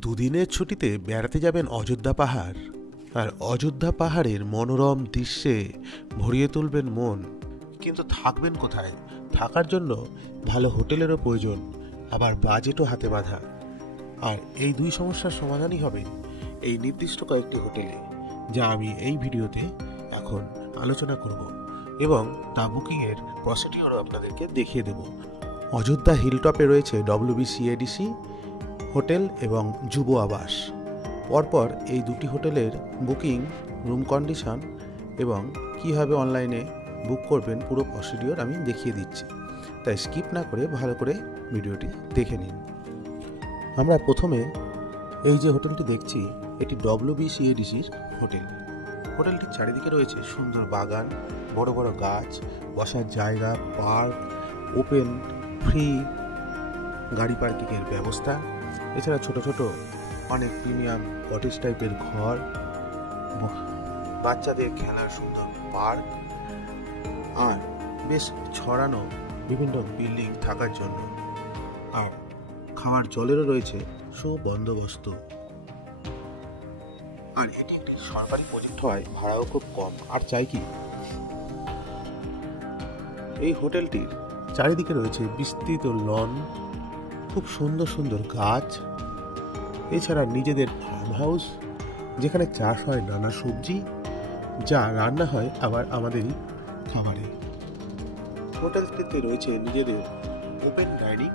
দুদিনের ছুটিতে বেড়াতে যাবেন অযোধ্যা পাহাড়, আর অযোধ্যা পাহাড়ের মনোরম দৃশ্যে ভরিয়ে তুলবেন মন। কিন্তু থাকবেন কোথায়? থাকার জন্য ভালো হোটেলেরও প্রয়োজন, আবার বাজেটও হাতে বাঁধা। আর এই দুই সমস্যার সমাধানই হবে এই নির্দিষ্ট কয়েকটি হোটেলে, যা আমি এই ভিডিওতে এখন আলোচনা করব এবং তা বুকিংয়ের প্রসিডিওরও আপনাদেরকে দেখিয়ে দেব। অযোধ্যা হিলটপে রয়েছে WBCADC হোটেল এবং যুব আবাস। পরপর এই দুটি হোটেলের বুকিং, রুম কন্ডিশন এবং কীভাবে অনলাইনে বুক করবেন পুরো প্রসিডিওর আমি দেখিয়ে দিচ্ছি, তাই স্কিপ না করে ভালো করে ভিডিওটি দেখে নিন। আমরা প্রথমে এই যে হোটেলটি দেখছি, এটি WBCADCর হোটেল। হোটেলটির চারিদিকে রয়েছে সুন্দর বাগান, বড় বড় গাছ, বসার জায়গা, পার্ক, ওপেন ফ্রি গাড়ি পার্কিংয়ের ব্যবস্থা, এছাড়া ছোট ছোট অনেক প্রিমিয়াম কটেজ টাইপের ঘর, বাচ্চাদের খেলার সুন্দর পার্ক, আর বেশ ছড়ানো বিভিন্ন বিল্ডিং থাকার জন্য। আর খাওয়ার জলেরও রয়েছে সুবন্দোবস্ত। আর এটি একটি সরকারি প্রজেক্ট হওয়ায় ভাড়াও খুব কম। আর চাই কি, এই হোটেলটির চারিদিকে রয়েছে বিস্তৃত লন, খুব সুন্দর সুন্দর গাছ, এছাড়া নিজেদের ফার্ম হাউস, যেখানে চাষ হয় নানা সবজি, যা রান্না হয় আবার আমাদেরই খাবারে। হোটেলটিতে রয়েছে নিজেদের ওপেন ডাইনিং,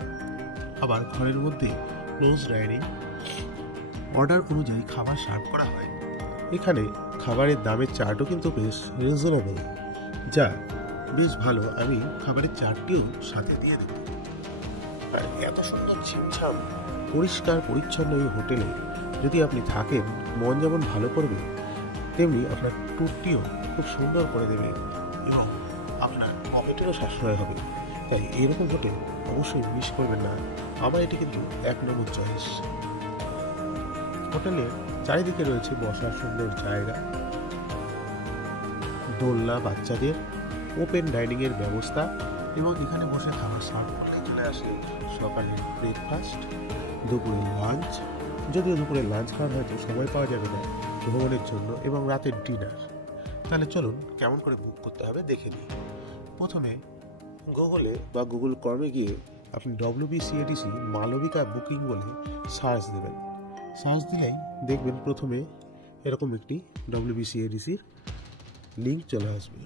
আবার ঘরের মধ্যে ক্লোজ ডাইনিং। অর্ডার অনুযায়ী খাবার সার্ভ করা হয়। এখানে খাবারের দামের চার্টও কিন্তু বেশ রিজনেবল, যা বেশ ভালো। আমি খাবারের চার্টটিও সাথে দিয়ে দেব। আর এত সুন্দর ছিমছাম পরিষ্কার পরিচ্ছন্ন এই হোটেলে যদি আপনি থাকেন, মন যেমন ভালো করবে, তেমনি আপনার ট্যুরটিও খুব সুন্দর করে দেবে এবং আপনার পকেটেরও সাশ্রয় হবে। তাই এরকম হোটেল অবশ্যই মিস করবেন না। আমার এটি কিন্তু 1 নম্বর চয়েস। হোটেলের চারিদিকে রয়েছে বসার সুন্দর জায়গা, দোলনা বাচ্চাদের, ওপেন ডাইনিং এর ব্যবস্থা, এবং এখানে বসে খাবার সার্ভ করলে চলে আসে সকালের ব্রেকফাস্ট, দুপুরের লাঞ্চ, যদিও দুপুরের লাঞ্চ খাওয়ার হয়তো সময় পাওয়া যাবে না ভ্রমণের জন্য, এবং রাতের ডিনার। তাহলে চলুন কেমন করে বুক করতে হবে দেখে নিই। প্রথমে গুগলে বা গুগল ক্রমে গিয়ে আপনি WBCADC মালবিকা বুকিং বলে সার্চ দেবেন। সার্চ দিলেই দেখবেন প্রথমে এরকম একটি WBCADCর লিঙ্ক চলে আসবে।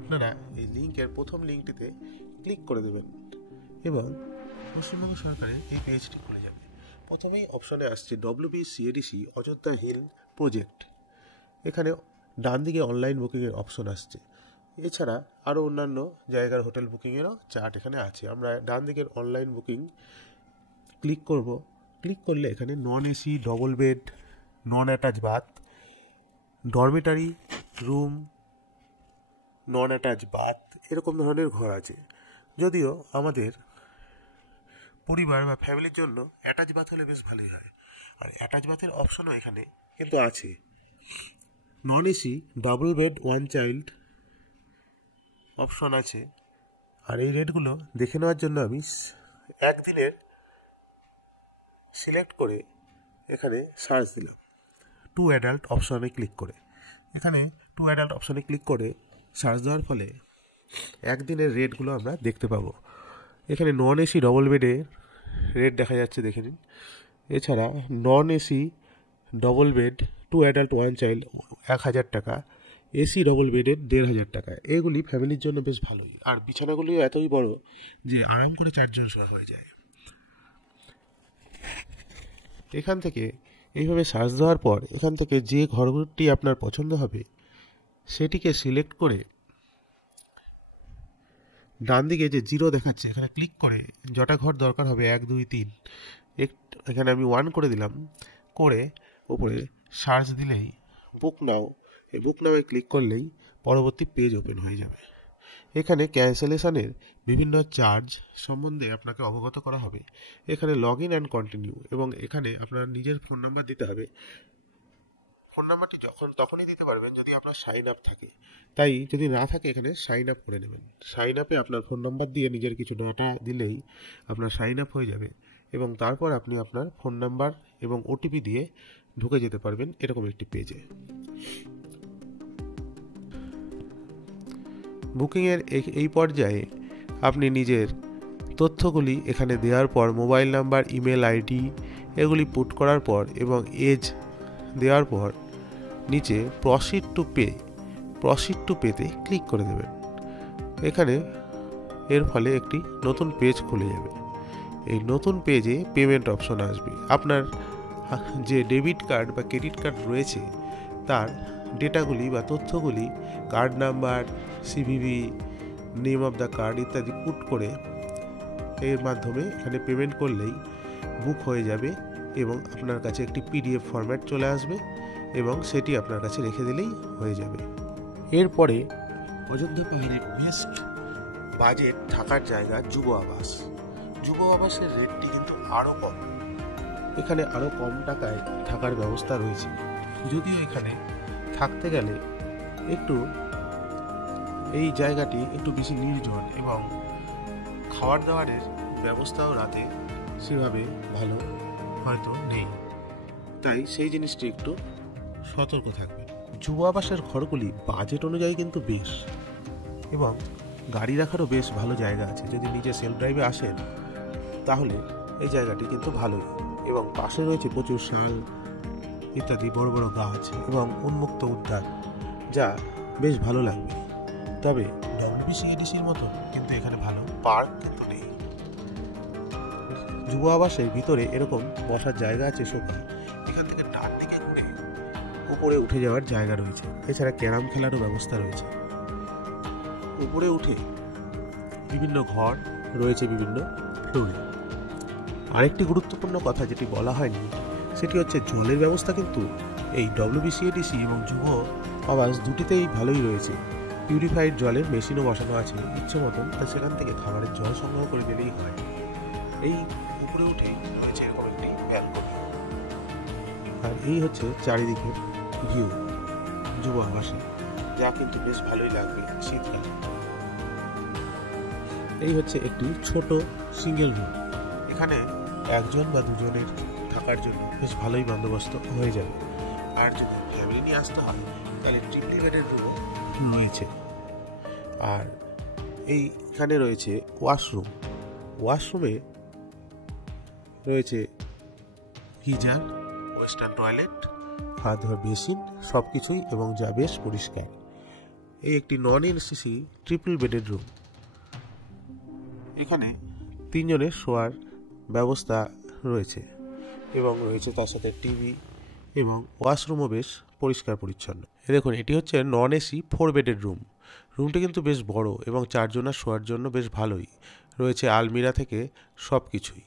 আপনারা এই লিঙ্কের প্রথম লিঙ্কটিতে ক্লিক করে দেবেন এবং পশ্চিমবঙ্গ সরকারের এই পেজটি খুলে যাবে। প্রথমেই অপশনে আসছে WBCADC অযোধ্যা হিল প্রজেক্ট। এখানে ডান দিকে অনলাইন বুকিংয়ের অপশন আসছে। এছাড়া আরও অন্যান্য জায়গার হোটেল বুকিংয়েরও চার্ট এখানে আছে। আমরা ডান দিকের অনলাইন বুকিং ক্লিক করব। ক্লিক করলে এখানে নন এসি, ডবল বেড, নন অ্যাটাচ বাথ, ডরমিটারি রুম, নন অ্যাটাচ বাথ, এরকম ধরনের ঘর আছে। যদিও আমাদের পরিবার বা ফ্যামিলির জন্য অ্যাটাচ বাথ হলে বেশ ভালোই হয়, আর অ্যাটাচ বাথের অপশনও এখানে কিন্তু আছে। Non AC, double bed, 1 child option আছে। আর এই রেটগুলো দেখে নেওয়ার জন্য আমি একদিনের সিলেক্ট করে এখানে সার্চ দিলাম 2 অ্যাডাল্ট অপশনে ক্লিক করে। এখানে 2 অ্যাডাল্ট অপশনে ক্লিক করে সার্চ দেওয়ার ফলে একদিনের রেটগুলো আমরা দেখতে পাবো। এখানে নন এসি ডবল বেডের রেট দেখা যাচ্ছে, দেখে নিন। এছাড়া non AC double bed 2 adult 1 child 1000 টাকা, এসি ডবল বেডের 1500 টাকা। এগুলি ফ্যামিলির জন্য বেশ ভালোই, আর বিছানাগুলিও এতই বড় যে আরাম করে 4 জন শোয়া হয়ে যায়। এখান থেকে এইভাবে সার্চ দেওয়ার পর এখান থেকে যে ঘরটি আপনার পছন্দ হবে সেটিকে সিলেক্ট করে ডান দিকে যে 0 দেখাচ্ছে এখানে ক্লিক করে যটা ঘর দরকার হবে 1 2 3 এখানে আমি 1 করে দিলাম। করে উপরে সার্চ দিলেই বুক নাও, এই বুক নামে ক্লিক করলেই পরবর্তী পেজ ওপেন হয়ে যাবে। এখানে ক্যান্সেলেশনের বিভিন্ন চার্জ সম্বন্ধে আপনাকে অবগত করা হবে। এখানে লগ ইন অ্যান্ড কন্টিনিউ, এবং এখানে আপনার নিজের ফোন নাম্বার দিতে হবে। ফোন নাম্বারটি তখনই দিতে পারবেন যদি আপনার সাইন আপ থাকে, তাই যদি না থাকে এখানে সাইন আপ করে নেবেন। সাইন আপে আপনার ফোন নাম্বার দিয়ে নিজের কিছু ডাটা দিলেই আপনার সাইন আপ হয়ে যাবে এবং তারপর আপনি আপনার ফোন নাম্বার এবং ওটিপি দিয়ে ঢুকে যেতে পারবেন এরকম একটি পেজে। বুকিংয়ের এই পর্যায়ে আপনি নিজের তথ্যগুলি এখানে দেওয়ার পর মোবাইল নাম্বার, ইমেল আইডি এগুলি পুট করার পর এবং এজ দেওয়ার পর নিচে প্রসিড টু পেতে ক্লিক করে দেবেন। এখানে এর ফলে একটি নতুন পেজ খুলে যাবে। এই নতুন পেজে পেমেন্ট অপশন আসবে। আপনার যে ডেবিট কার্ড বা ক্রেডিট কার্ড রয়েছে তার ডেটাগুলি বা তথ্যগুলি, card number, CVV, name of the card ইত্যাদি পুট করে এর মাধ্যমে এখানে পেমেন্ট করলেই বুক হয়ে যাবে এবং আপনার কাছে একটি পিডিএফ ফরম্যাট চলে আসবে এবং সেটি আপনার কাছে রেখে দিলেই হয়ে যাবে। এরপরে অযোধ্যা পাহাড়ের বেস্ট বাজেট থাকার জায়গা যুব আবাস। যুব আবাসের রেটটি কিন্তু আরও কম, এখানে আরও কম টাকায় থাকার ব্যবস্থা রয়েছে। যদিও এখানে থাকতে গেলে একটু এই জায়গাটি একটু বেশি নির্জন এবং খাবার দাবারের ব্যবস্থাও রাতে সেভাবে ভালো হয়তো নেই, তাই সেই জিনিসটি একটু সতর্ক থাকবে। যুব আবাসের ঘরগুলি বাজেট অনুযায়ী কিন্তু বেশ, এবং গাড়ি রাখারও বেশ ভালো জায়গা আছে। যদি নিজে সেলফ ড্রাইভে আসেন তাহলে এই জায়গাটি কিন্তু ভালোই, এবং পাশে রয়েছে প্রচুর শাল ইত্যাদি বড় বড় গাছ এবং উন্মুক্ত উদ্যান, যা বেশ ভালো লাগবে। তবে WBCADCর মতো কিন্তু এখানে ভালো পার্ক কিন্তু নেই। যুব আবাসের ভিতরে এরকম বসার জায়গা আছে সোফা, এখান থেকে ডান দিকে ঘুরে উপরে উঠে যাওয়ার জায়গা রয়েছে। এছাড়া ক্যারাম খেলারও ব্যবস্থা রয়েছে। উপরে উঠে বিভিন্ন ঘর রয়েছে বিভিন্ন ফ্লোরে। আরেকটি গুরুত্বপূর্ণ কথা যেটি বলা হয়নি সেটি হচ্ছে জলের ব্যবস্থা কিন্তু এই WBCADC এবং যুব আবাস দুটিতেই ভালোই রয়েছে। পিউরিফাইড জলের মেশিনও বসানো আছে ইচ্ছে মতন, তাই সেখান থেকে খাবারের জল সংগ্রহ করে দিলেই হয়। এই উপরে উঠে রয়েছে এরকম একটি ব্যালকনি, আর এই হচ্ছে চারিদিকের ভিউ যুব আবাসে, যা কিন্তু বেশ ভালোই লাগবে শীতকালে। এই হচ্ছে একটি ছোট সিঙ্গেল রুম, এখানে একজন বা দুজনের থাকার জন্য বেশ ভালোই বন্দোবস্ত হয়ে যাবে। আর যদি ফ্যামিলি নিয়ে আসতে হয় তাহলে ট্রিপল বেডের রুমও রয়েছে। আর এইখানে রয়েছে ওয়াশরুমে রয়েছে গিজার, ওয়েস্টার্ন টয়লেট, হাত ধোয়ার বেসিন সব কিছুই, এবং যা বেশ পরিষ্কার। এই একটি non-ACC ট্রিপল বেডের রুম। এখানে 3 জনের শোয়ার ব্যবস্থা রয়েছে এবং রয়েছে তার সাথে টিভি, এবং ওয়াশরুমও বেশ পরিষ্কার পরিচ্ছন্ন। দেখুন, এটি হচ্ছে non-AC 4 বেডের রুম। রুমটি কিন্তু বেশ বড় এবং 4 জনের শোয়ার জন্য বেশ ভালোই রয়েছে, আলমিরা থেকে সব কিছুই।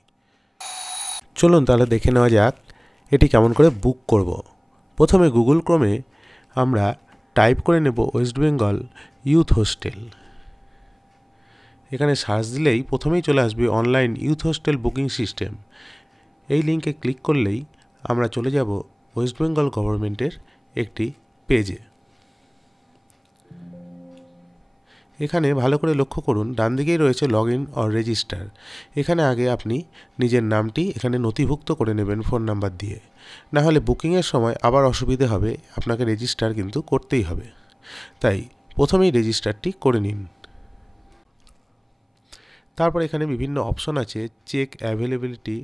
চলুন তাহলে দেখে নেওয়া যাক এটি কেমন করে বুক করব। প্রথমে গুগল ক্রোমে আমরা টাইপ করে নেব ওয়েস্ট বেঙ্গল ইউথ হোস্টেল। এখানে সার্চ দিলেই প্রথমেই চলে আসবে online youth hostel booking system. এই লিঙ্কে ক্লিক করলেই আমরা চলে যাব ওয়েস্ট বেঙ্গল গভর্নমেন্টের একটি পেজে। এখানে ভালো করে লক্ষ্য করুন, ডান দিকেই রয়েছে লগ ইন অর রেজিস্টার। এখানে আগে আপনি নিজের নামটি এখানে নথিভুক্ত করে নেবেন ফোন নাম্বার দিয়ে, না হলে বুকিংয়ের সময় আবার অসুবিধে হবে, আপনাকে রেজিস্টার কিন্তু করতেই হবে। তাই প্রথমেই রেজিস্টারটি করে নিন। তারপর এখানে বিভিন্ন অপশন আছে, চেক অ্যাভেলেবিলিটি,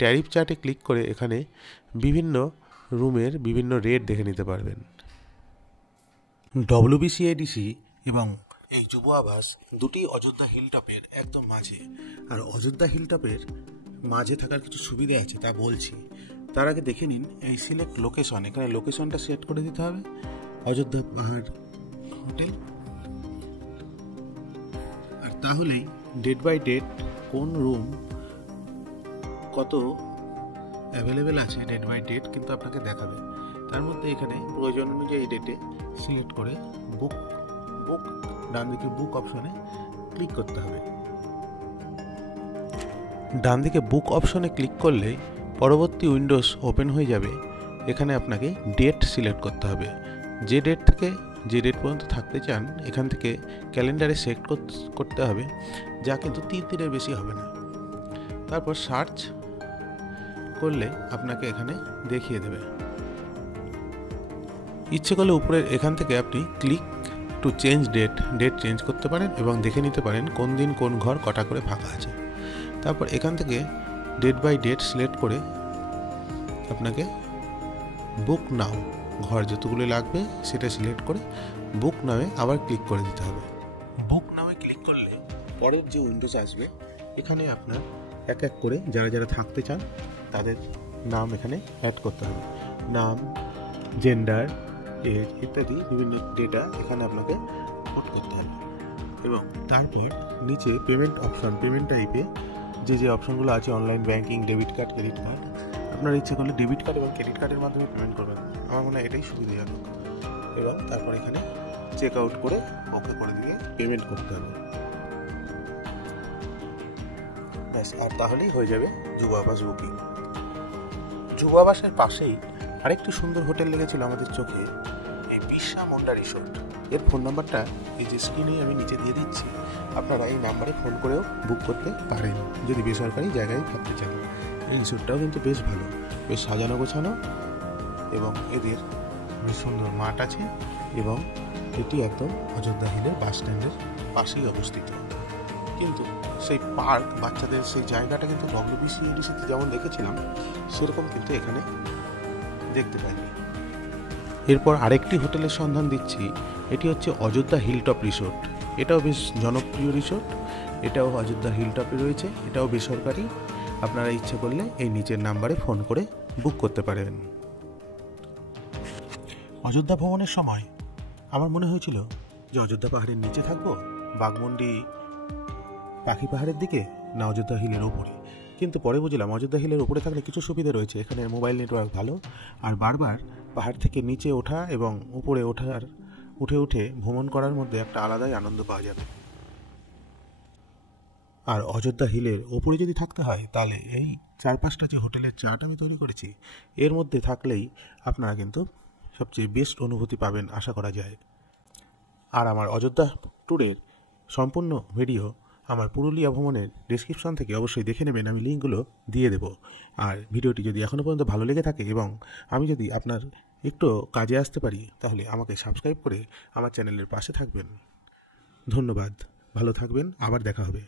ট্যারিফ চার্টে ক্লিক করে এখানে বিভিন্ন রুমের বিভিন্ন রেট দেখে নিতে পারবেন। WBCADC এবং এই যুব আবাস দুটি অযোধ্যা হিলটপের একদম মাঝে, আর অযোধ্যা হিলটপের মাঝে থাকার কিছু সুবিধা আছে তা বলছি। তার আগে দেখে নিন এই সিলেক্ট লোকেশন, এখানে লোকেশনটা সেট করে দিতে হবে অযোধ্যা পাহাড় হোটেল, আর তাহলেই ডেট বাই ডেট কোন রুম কত অ্যাভেলেবেল আছে ডেট বাই ডেট কিন্তু আপনাকে দেখাবে। তার মধ্যে এখানে প্রয়োজন অনুযায়ী ডেটে সিলেক্ট করে বুক ডান দিকে বুক অপশনে ক্লিক করতে হবে। ডান দিকে বুক অপশনে ক্লিক করলে পরবর্তী উইন্ডোজ ওপেন হয়ে যাবে। এখানে আপনাকে ডেট সিলেক্ট করতে হবে, যে ডেট থেকে যে ডেট পর্যন্ত থাকতে চান এখান থেকে ক্যালেন্ডারে সেট করতে হবে, যা কিন্তু 3 দিনের বেশি হবে না। তারপর সার্চ করলে আপনাকে এখানে দেখিয়ে দেবে। ইচ্ছে করলে উপরের এখান থেকে আপনি click to change date change করতে পারেন এবং দেখে নিতে পারেন কোন দিন কোন ঘর কটা করে ফাঁকা আছে। তারপর এখান থেকে ডেট বাই ডেট সিলেক্ট করে আপনাকে বুক নাও ঘর যতগুলো লাগবে সেটা সিলেক্ট করে বুক নামে আবার ক্লিক করে দিতে হবে। বুক নামে ক্লিক করলে পরের যে উইন্ডোজ আসবে এখানে আপনার এক এক করে যারা যারা থাকতে চান তাদের নাম এখানে অ্যাড করতে হবে। নাম, জেন্ডার, এজ ইত্যাদি বিভিন্ন ডেটা এখানে আপনাকে পুট করতে হবে এবং তারপর নিচে পেমেন্ট অপশন, পেমেন্ট টাইপে যে অপশনগুলো আছে online banking, debit card, credit card, আপনার ইচ্ছে করলে ডেবিট কার্ড এবং ক্রেডিট কার্ডের মাধ্যমে পেমেন্ট করবেন। আমার মনে হয় এটাই সুবিধাজনক। এবং তারপর এখানে চেক আউট করে ওকে করে দিয়ে পেমেন্ট করতে হবে ব্যাস। আর তাহলেই হয়ে যাবে যুব আবাস বুকিং। যুব আবাসের পাশেই আরেকটি সুন্দর হোটেল লেগেছিল আমাদের চোখে, এই বিশা মুন্ডা রিসোর্ট। এর ফোন নাম্বারটা এই যে স্ক্রিনে আমি নিচে দিয়ে দিচ্ছি, আপনারা এই নাম্বারে ফোন করেও বুক করতে পারেন যদি বেসরকারি জায়গায় থাকতে চান। এই রিসোর্টটাও কিন্তু বেশ ভালো, বেশ সাজানো গোছানো এবং এদের বেশ সুন্দর মাঠ আছে এবং এটি একদম অযোধ্যা হিলের বাস স্ট্যান্ডের পাশেই অবস্থিত। কিন্তু সেই পার্ক, বাচ্চাদের সেই জায়গাটা কিন্তু WBCEDC-তে যেমন দেখেছিলাম সেরকম কিন্তু এখানে দেখতে পাইনি। এরপর আরেকটি হোটেলের সন্ধান দিচ্ছি, এটি হচ্ছে অযোধ্যা হিলটপ রিসোর্ট। এটাও বেশ জনপ্রিয় রিসোর্ট, এটাও অযোধ্যা হিলটপে রয়েছে, এটাও বেসরকারি। আপনারা ইচ্ছে করলে এই নিচের নাম্বারে ফোন করে বুক করতে পারেন। অযোধ্যা ভ্রমণের সময় আমার মনে হয়েছিল যে অযোধ্যা পাহাড়ের নিচে থাকবো, বাঘমুন্ডি পাখি পাহাড়ের দিকে, না অযোধ্যা হিলের ওপরে। কিন্তু পরে বুঝলাম অযোধ্যা হিলের উপরে থাকলে কিছু সুবিধা রয়েছে, এখানে মোবাইল নেটওয়ার্ক ভালো, আর বারবার পাহাড় থেকে নিচে ওঠা এবং উপরে উঠে ভ্রমণ করার মধ্যে একটা আলাদাই আনন্দ পাওয়া যাবে। আর অযোধ্যা হিলের ওপরে যদি থাকতে হয় তাহলে এই 4-5টা যে হোটেলের চার্ট আমি তৈরি করেছি এর মধ্যে থাকলেই আপনারা কিন্তু সবচেয়ে বেস্ট অনুভূতি পাবেন আশা করা যায়। আর আমার অযোধ্যা ট্যুরের সম্পূর্ণ ভিডিও আমার পুরুলিয়া ভ্রমণের ডেসক্রিপশন থেকে অবশ্যই দেখে নেবেন, আমি লিঙ্কগুলো দিয়ে দেব। আর ভিডিওটি যদি এখনও পর্যন্ত ভালো লেগে থাকে এবং আমি যদি আপনার একটু কাজে আসতে পারি তাহলে আমাকে সাবস্ক্রাইব করে আমার চ্যানেলের পাশে থাকবেন। ধন্যবাদ, ভালো থাকবেন, আবার দেখা হবে।